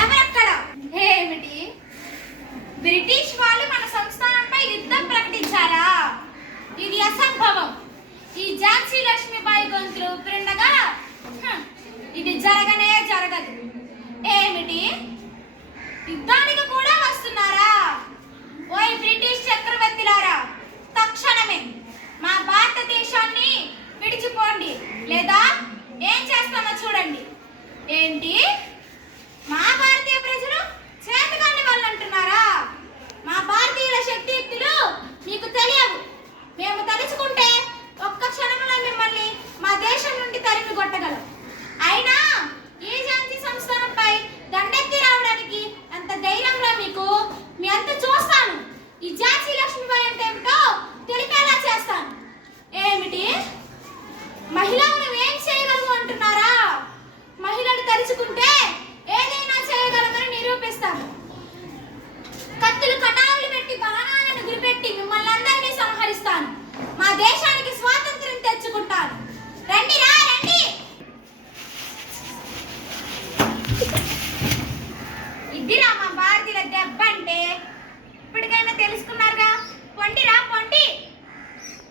ఎవరక్కడ? ఏమిటి? బ్రిటిష్ వాళ్ళు మన సంస్థానంపై యుద్ధం ప్రకటించారా? ఇది అసంభవం. ఈ ఝాన్సీ లక్ష్మీబాయి గొంతులు పిండగా ఇది జరగనే జరగదు. ఏమిటి? యుద్ధానికి కూడా వస్తున్నారా? ఓయ్ బ్రిటిష్ చక్రవర్తిలారా, తక్షణమే మా భారతదేశాన్ని విడిచిపోండి, లేదా ఏం చేస్తామో చూడండి. ఏంటి? మా భారతీయ ప్రజలు చేతగాని వాళ్ళు అంటున్నారా? మా భారతీయుల శక్తియుక్తులు మీకు తెలియవు. మేము తలుచుకుంటే ఒక్క క్షణంలో మిమ్మల్ని మా దేశం నుండి తరిమి కొట్టగలం. అయినా ఈ ఝాన్సీ సంస్థానంపై దండెత్తి రావడానికి అంత ధైర్యంగా మీకు మీ అంత చూస్తాను. ఈ ఝాన్సీ లక్ష్మీబాయి అంటే ఏమిటో తెలిపేలా చేస్తాను. ఏమిటి? మహిళలను ఏం చేయగలవు అంటున్నారా? మహిళలు తలుచుకుంటే ఏదైనా చేయగలమని నిరూపిస్తాను. కత్తులు కటారులు పెట్టి బాణాలను గురిపెట్టి మిమ్మల్ని అందరినీ సంహరిస్తాను. మా దేశానికి స్వాతంత్ర్యం తెచ్చుకుంటాను. రండి రా, రండి. ఇదిరా మా భారతీయుల దెబ్బ అంటే. ఇప్పటికైనా తెలుసుకున్నారుగా? పొండిరా పొండి.